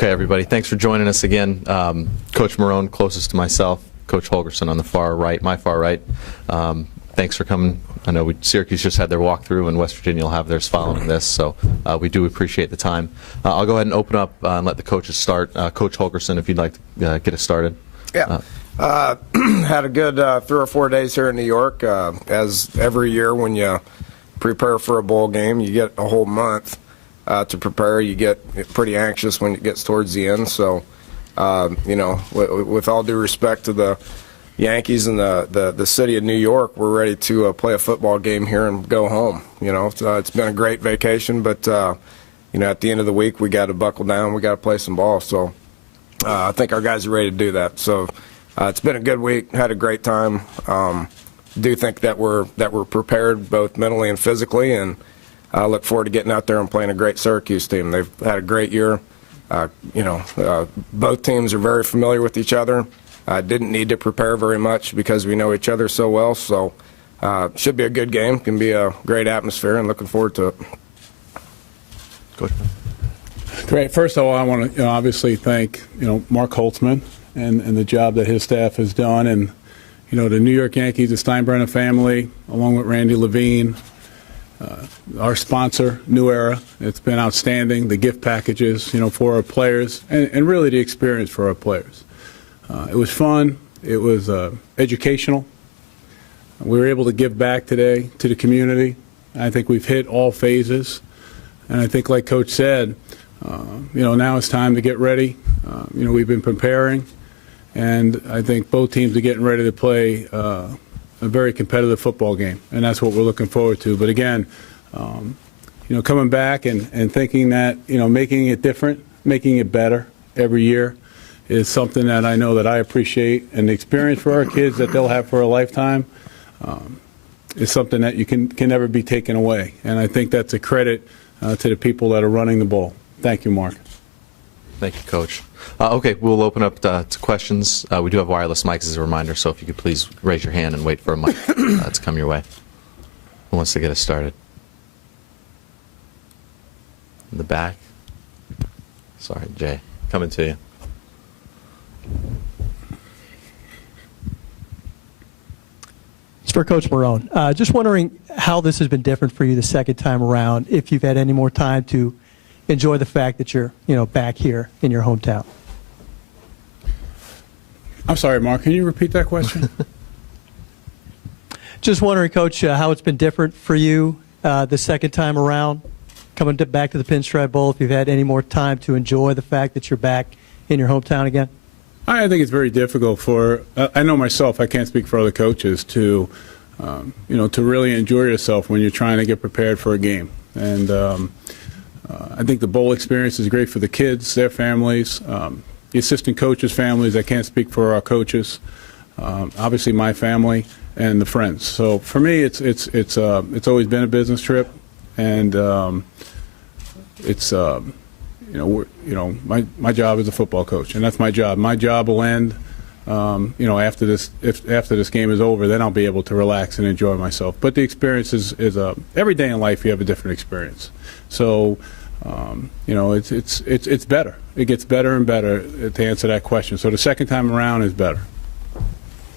Okay, everybody, thanks for joining us again. Coach Marone, closest to myself, Coach Holgorsen on the far right, my far right. Thanks for coming. I know Syracuse just had their walkthrough, and West Virginia will have theirs following this, so we do appreciate the time. I'll go ahead and open up and let the coaches start. Coach Holgorsen, if you'd like to get us started. Yeah. Had a good 3 or 4 days here in New York. As every year when you prepare for a bowl game, you get a whole month to prepare. You get pretty anxious when it gets towards the end. So, you know, with all due respect to the Yankees and the city of New York, we're ready to play a football game here and go home. You know, it's been a great vacation, but, you know, at the end of the week, we got to buckle down. We got to play some ball. So I think our guys are ready to do that. So it's been a good week. Had a great time. Do think that we're prepared both mentally and physically, and I look forward to getting out there and playing a great Syracuse team. They've had a great year. You know, both teams are very familiar with each other. Didn't need to prepare very much because we know each other so well. So should be a good game. Can be a great atmosphere, and looking forward to it. Coach. Great. First of all, I want to obviously thank Mark Holtzman and the job that his staff has done, and the New York Yankees, the Steinbrenner family, along with Randy Levine, our sponsor, New Era. It's been outstanding. The gift packages, for our players, and really the experience for our players. It was fun. It was educational. We were able to give back today to the community. I think we've hit all phases, and I think, like Coach said, now it's time to get ready. We've been preparing, and I think both teams are getting ready to play a very competitive football game, and that's what we're looking forward to. But again, coming back and thinking that, making it different, making it better every year is something that I know that I appreciate, and the experience for our kids that they'll have for a lifetime is something that you can never be taken away. And I think that's a credit to the people that are running the ball. Thank you, Mark. Thank you, Coach. Okay, we'll open up to questions. We do have wireless mics as a reminder, so if you could please raise your hand and wait for a mic to come your way. Who wants to get us started? In the back. Sorry, Jay. Coming to you. It's for Coach Marone. Just wondering how this has been different for you the second time around, if you've had any more time to enjoy the fact that you're, back here in your hometown. I'm sorry, Mark. Can you repeat that question? Just wondering, Coach, how it's been different for you the second time around, coming back to the Pinstripe Bowl, if you've had any more time to enjoy the fact that you're back in your hometown again? I think it's very difficult for, I know myself, I can't speak for other coaches, to really enjoy yourself when you're trying to get prepared for a game. And I think the bowl experience is great for the kids, their families, the assistant coaches' families. I can't speak for our coaches. Obviously, my family and the friends. So for me, it's always been a business trip, and my job is a football coach, and that's my job. My job will end, after this game is over. Then I'll be able to relax and enjoy myself. But the experience is every day in life you have a different experience. So, it's better. It gets better and better to answer that question. So the second time around is better.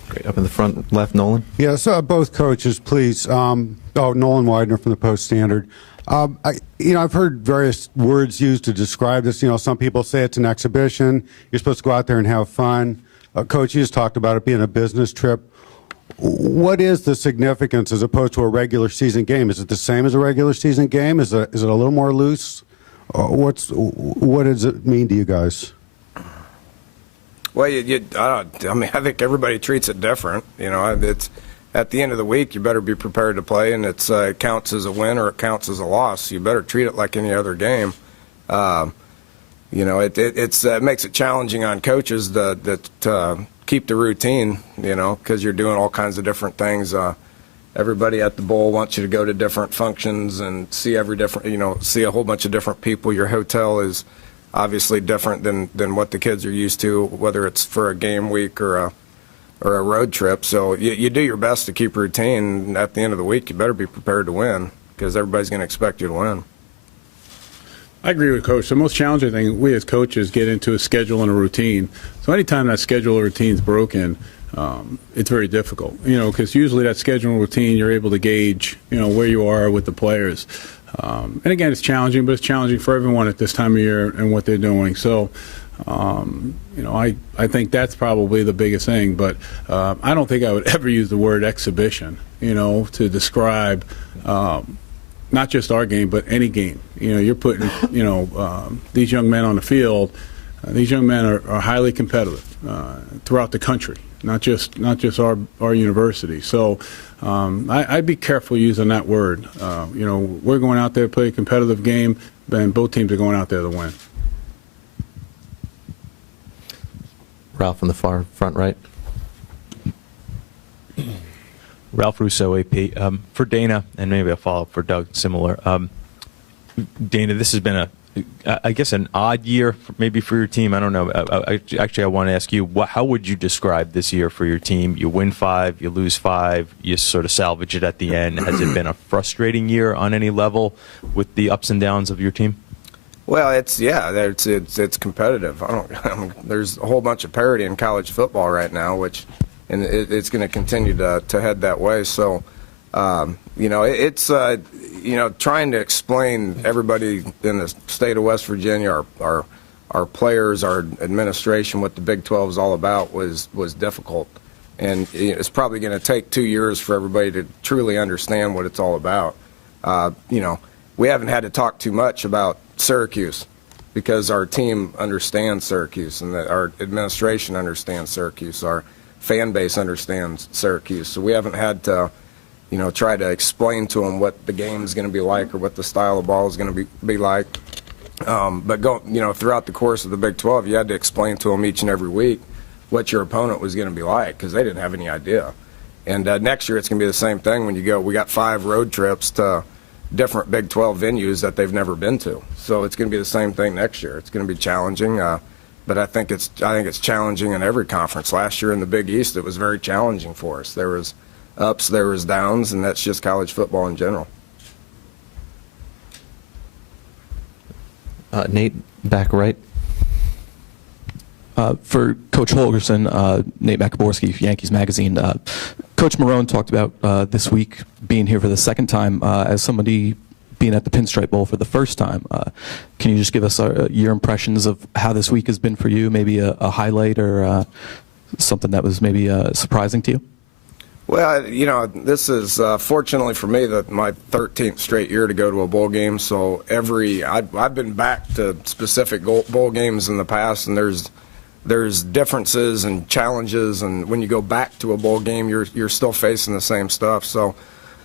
Great. Up in the front left, Nolan. Yes, both coaches, please. Nolan Widener from the Post-Standard. I've heard various words used to describe this. Some people say it's an exhibition. You're supposed to go out there and have fun. Coach, you just talked about it being a business trip. What is the significance as opposed to a regular season game? Is it the same as a regular season game? Is it a little more loose? What does it mean to you guys? Well, I think everybody treats it different. It's at the end of the week, you better be prepared to play, and it counts as a win or it counts as a loss. You better treat it like any other game. It makes it challenging on coaches to keep the routine, because you're doing all kinds of different things. Everybody at the bowl wants you to go to different functions and see see a whole bunch of different people. Your hotel is obviously different than what the kids are used to, whether it's for a game week or a road trip. So you do your best to keep routine. At the end of the week, you better be prepared to win, because everybody's going to expect you to win. I agree with Coach. The most challenging thing we as coaches get into a schedule and a routine. So anytime that schedule or routine is broken, it's very difficult, because usually that schedule and routine, you're able to gauge, where you are with the players. And again, it's challenging, but it's challenging for everyone at this time of year and what they're doing. So, I think that's probably the biggest thing. But I don't think I would ever use the word exhibition, to describe not just our game, but any game. You're putting, these young men on the field. These young men are highly competitive throughout the country, not just our university. So I'd be careful using that word. We're going out there to play a competitive game, and both teams are going out there to win. Ralph in the far front right. Ralph Russo, AP. For Dana, and maybe a follow-up for Doug, similar. Dana, this has been I guess an odd year maybe for your team. I don't know. Actually, I want to ask you, how would you describe this year for your team? You win 5, you lose 5, you sort of salvage it at the end. Has it been a frustrating year on any level with the ups and downs of your team? Well, it's competitive. There's a whole bunch of parity in college football right now, and it's going to continue to head that way. So, it's trying to explain everybody in the state of West Virginia, our players, our administration, what the Big 12 is all about was difficult, and it's probably going to take 2 years for everybody to truly understand what it's all about. We haven't had to talk too much about Syracuse because our team understands Syracuse, and our administration understands Syracuse, our fan base understands Syracuse. So we haven't had to, try to explain to them what the game is going to be like or what the style of ball is going to be like. But throughout the course of the Big 12, you had to explain to them each and every week what your opponent was going to be like because they didn't have any idea. And next year it's going to be the same thing when you go. We got 5 road trips to different Big 12 venues that they've never been to. So it's going to be the same thing next year. It's going to be challenging, but I think it's challenging in every conference. Last year in the Big East, it was very challenging for us. There was ups, there was downs, and that's just college football in general. Nate, back right. For Coach Holgorsen, Nate Makaborski, Yankees Magazine. Coach Marone talked about this week being here for the second time as somebody being at the Pinstripe Bowl for the first time. Can you just give us your impressions of how this week has been for you, maybe a highlight or something that was maybe surprising to you? Well, this is fortunately for me my 13th straight year to go to a bowl game. So I've been back to specific bowl games in the past, and there's differences and challenges, and when you go back to a bowl game, you're still facing the same stuff. So,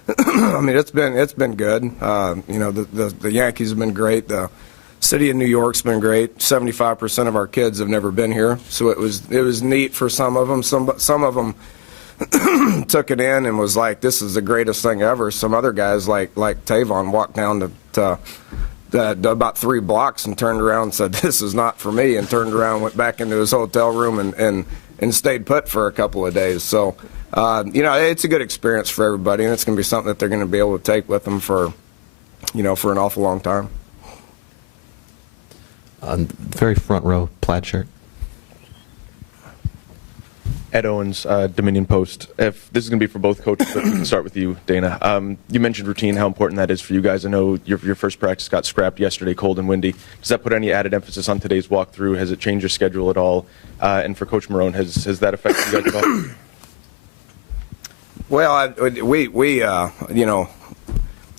I mean, it's been good. The Yankees have been great. The city of New York's been great. 75% of our kids have never been here, so it was neat for some of them. Some of them took it in and was like, "This is the greatest thing ever." Some other guys like Tavon walked down to about 3 blocks and turned around and said, "This is not for me," and turned around, went back into his hotel room and stayed put for a couple of days. So, it's a good experience for everybody, and it's going to be something that they're going to be able to take with them for an awful long time. Very front row, plaid shirt. Ed Owens, Dominion Post. If this is going to be for both coaches, but we can start with you, Dana. You mentioned routine, how important that is for you guys. I know your first practice got scrapped yesterday, cold and windy. Does that put any added emphasis on today's walkthrough? Has it changed your schedule at all? And for Coach Marone, has that affected you guys at all? Well,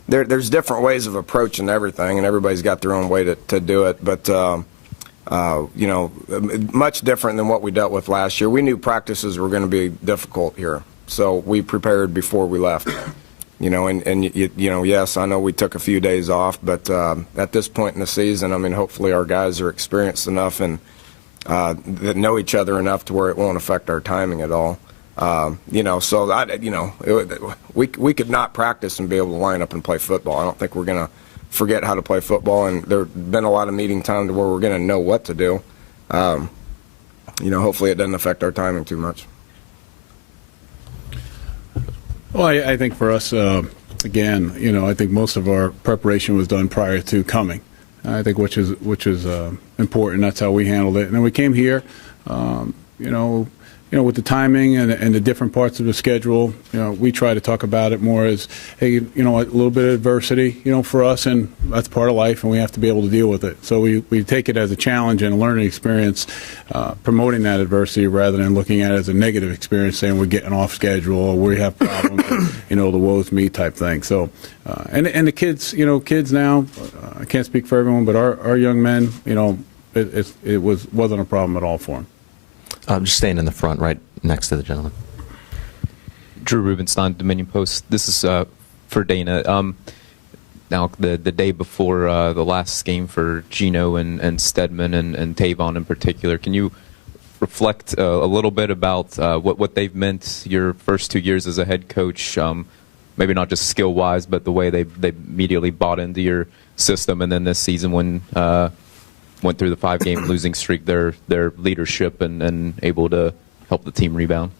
there's different ways of approaching everything, and everybody's got their own way to do it. But much different than what we dealt with last year. We knew practices were going to be difficult here, so we prepared before we left. Yes, I know we took a few days off, but at this point in the season, I mean, hopefully our guys are experienced enough and that know each other enough to where it won't affect our timing at all. We could not practice and be able to line up and play football. I don't think we're going to forget how to play football, and there's been a lot of meeting time to where we're going to know what to do. Hopefully it doesn't affect our timing too much. Well, I think for us, again, I think most of our preparation was done prior to coming. I think, which is important. That's how we handled it. And then we came here, with the timing and the different parts of the schedule. We try to talk about it more as, hey, a little bit of adversity, for us, and that's part of life, and we have to be able to deal with it. So we take it as a challenge and a learning experience, promoting that adversity rather than looking at it as a negative experience, saying we're getting off schedule or we have problems, the woe's me type thing. So, and the kids, kids now, I can't speak for everyone, but our young men, it wasn't a problem at all for them. Just staying in the front, right next to the gentleman. Drew Rubenstein, Dominion Post. This is for Dana. Now, the day before the last game for Gino and Stedman and Tavon in particular, can you reflect a little bit about what they've meant your first 2 years as a head coach, maybe not just skill-wise, but the way they immediately bought into your system, and then this season when went through the 5-game losing streak, their leadership and able to help the team rebound?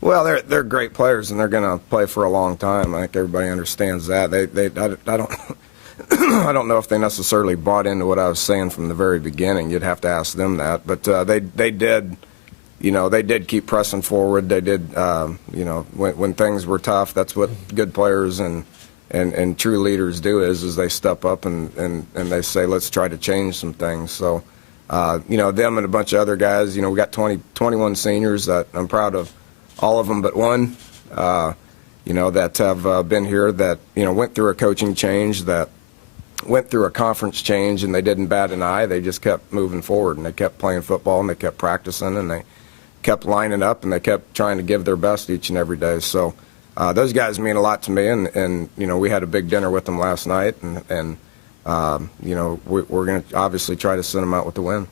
Well, they're great players, and they're going to play for a long time. I think everybody understands that. I don't I don't know if they necessarily bought into what I was saying from the very beginning. You'd have to ask them that, but they did. They did keep pressing forward. They did. When things were tough, that's what good players and true leaders do is they step up and they say, let's try to change some things. So, them and a bunch of other guys, we got 21 seniors that I'm proud of, all of them but one, that have been here that, went through a coaching change, that went through a conference change, and they didn't bat an eye. They just kept moving forward, and they kept playing football, and they kept practicing, and they kept lining up, and they kept trying to give their best each and every day. So, those guys mean a lot to me, and we had a big dinner with them last night, and we're going to obviously try to send them out with the win.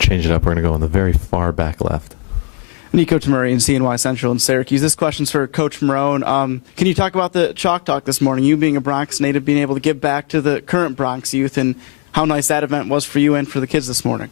Change it up. We're going to go in the very far back left. Coach Murray in CNY Central in Syracuse. This question's for Coach Marone. Can you talk about the Chalk Talk this morning? You being a Bronx native, being able to give back to the current Bronx youth, and how nice that event was for you and for the kids this morning.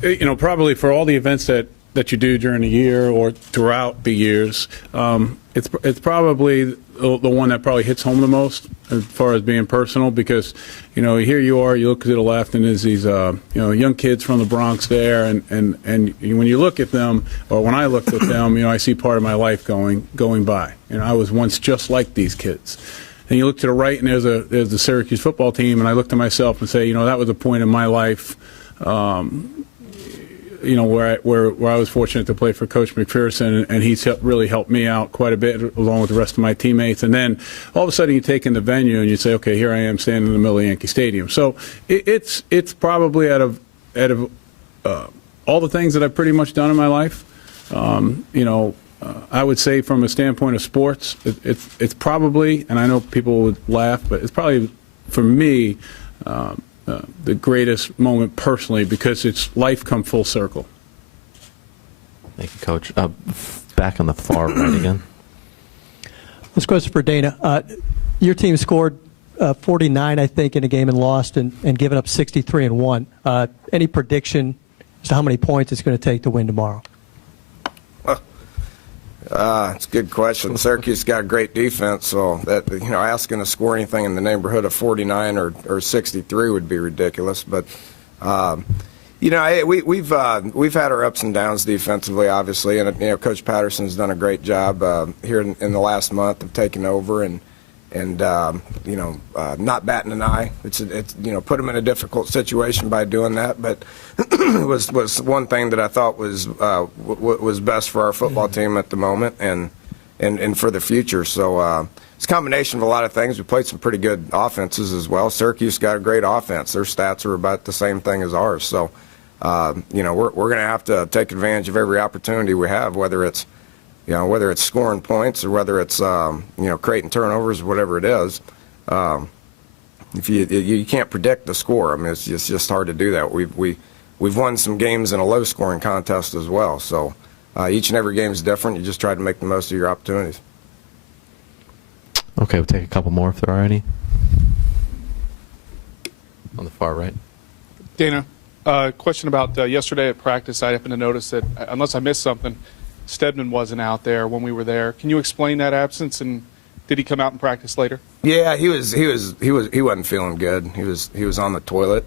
Probably for all the events that you do during the year or throughout the years, it's probably the one that probably hits home the most as far as being personal, because here you are, you look to the left, and there's these young kids from the Bronx there, and when you look at them, or when I looked at them, I see part of my life going by. I was once just like these kids. And you look to the right, and there's the Syracuse football team, and I look to myself and say, that was a point in my life. Where I was fortunate to play for Coach McPherson, and he's really helped me out quite a bit, along with the rest of my teammates. And then all of a sudden you take in the venue and you say, okay, here I am standing in the middle of Yankee Stadium. So it's probably out of all the things that I've pretty much done in my life, I would say from a standpoint of sports, it's probably, and I know people would laugh, but it's probably, for me, the greatest moment personally, because it's life come full circle. Thank you, Coach. Back on the far right again. This question for Dana. Your team scored 49, I think, in a game and lost, and given up 63 and won. Any prediction as to how many points it's going to take to win tomorrow? It's a good question. Syracuse got a great defense, so that asking to score anything in the neighborhood of 49 or 63 would be ridiculous. But we've had our ups and downs defensively, obviously, and Coach Patterson's done a great job here in the last month of taking over and not batting an eye. It's put them in a difficult situation by doing that, but it was one thing that I thought was best for our football team at the moment and for the future. So it's a combination of a lot of things. We played some pretty good offenses as well. Syracuse got a great offense. Their stats are about the same thing as ours. So we're going to have to take advantage of every opportunity we have, whether it's scoring points or whether it's creating turnovers or whatever it is. If you can't predict the score, I mean, it's just hard to do that. We've won some games in a low scoring contest as well. So each and every game is different. You just try to make the most of your opportunities. Okay, we'll take a couple more if there are any. On the far right. Dana, question about yesterday at practice. I happened to notice that, unless I missed something, Stedman wasn't out there when we were there. Can you explain that absence and Did he come out and practice later? Yeah, he wasn't feeling good. He was on the toilet,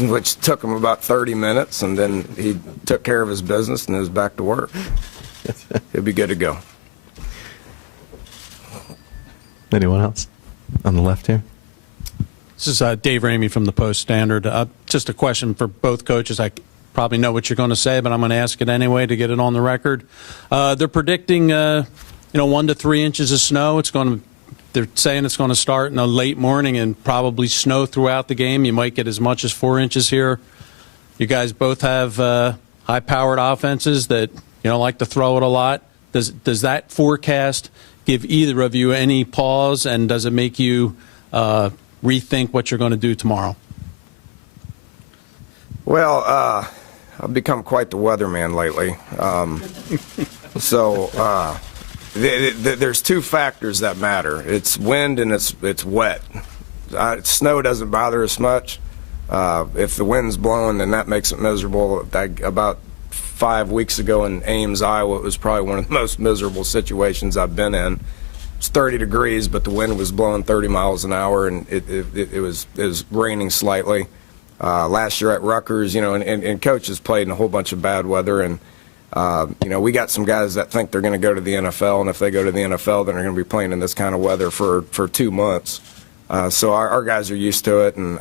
which took him about 30 minutes, and then he took care of his business and he was back to work. He'll be good to go. Anyone else on the left here? This is Dave Ramey from the Post-Standard. Just a question for both coaches. I probably know what you're going to say, but I'm going to ask it anyway to get it on the record. They're predicting, 1 to 3 inches of snow. They're saying it's going to start in the late morning and probably snow throughout the game. You might get as much as 4 inches here. You guys both have high-powered offenses that like to throw it a lot. Does that forecast give either of you any pause, and does it make you rethink what you're going to do tomorrow? Well, I've become quite the weatherman lately. There's two factors that matter. It's wind and it's wet. Snow doesn't bother us much. If the wind's blowing, then that makes it miserable. About 5 weeks ago in Ames, Iowa, it was probably one of the most miserable situations I've been in. It's 30 degrees, but the wind was blowing 30 miles an hour, and it was raining slightly. Last year at Rutgers, and Coach has played in a whole bunch of bad weather, and we got some guys that think they're going to go to the NFL, and if they go to the NFL, then they're going to be playing in this kind of weather for 2 months. So our guys are used to it, and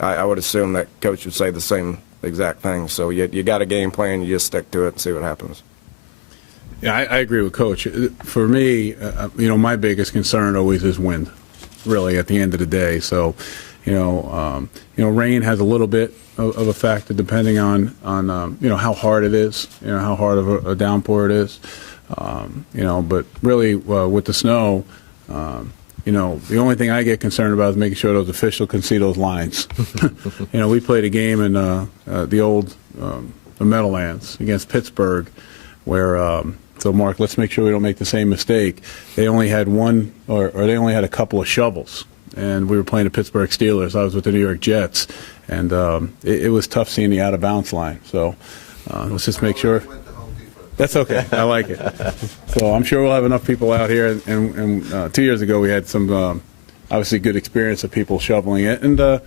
I would assume that Coach would say the same exact thing. So you got a game plan, you just stick to it and see what happens. Yeah, I agree with Coach. For me, my biggest concern always is wind, really, at the end of the day. So, rain has a little bit of a factor depending on how hard it is, how hard of a downpour it is. But really with the snow, the only thing I get concerned about is making sure those officials can see those lines. We played a game in the old the Meadowlands against Pittsburgh where so Mark, let's make sure we don't make the same mistake. They only had one or they only had a couple of shovels, and we were playing the Pittsburgh Steelers. I was with the New York Jets, and it was tough seeing the out-of-bounds line. So let's just make sure. That's okay. I like it. So I'm sure we'll have enough people out here. And 2 years ago we had some obviously good experience of people shoveling it, and it'll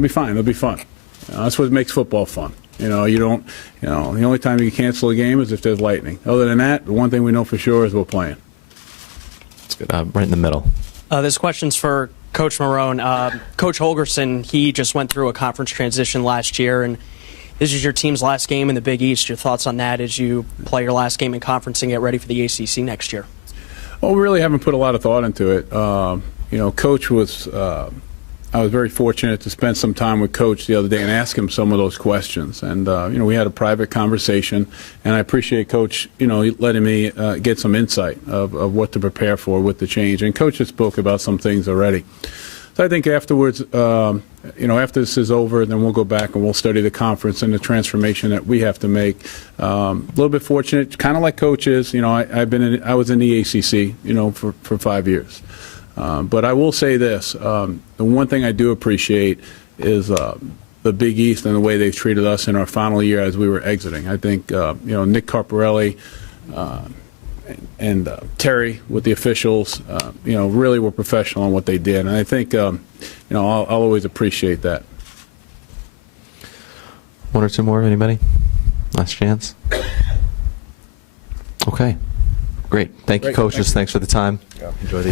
be fine. It'll be fun. That's what makes football fun. The only time you cancel a game is if there's lightning. Other than that, the one thing we know for sure is we're playing. That's good. Right in the middle. This question's for Coach Marone. Coach Holgorsen, he just went through a conference transition last year, and this is your team's last game in the Big East. Your thoughts on that as you play your last game in conference and get ready for the ACC next year? Well, we really haven't put a lot of thought into it. Coach was I was very fortunate to spend some time with Coach the other day and ask him some of those questions. And, we had a private conversation, and I appreciate Coach, letting me get some insight of what to prepare for with the change. And Coach has spoke about some things already. So I think afterwards, after this is over, then we'll go back and we'll study the conference and the transformation that we have to make. A little bit fortunate, kind of like Coach is. I was in the ACC, for 5 years. But I will say this, the one thing I do appreciate is the Big East and the way they've treated us in our final year as we were exiting. I think, Nick Carparelli and Terry with the officials, really were professional on what they did. And I think, I'll always appreciate that. One or two more, anybody? Last chance? Okay. Great. Thank you, coaches. Thanks for the time. Enjoy the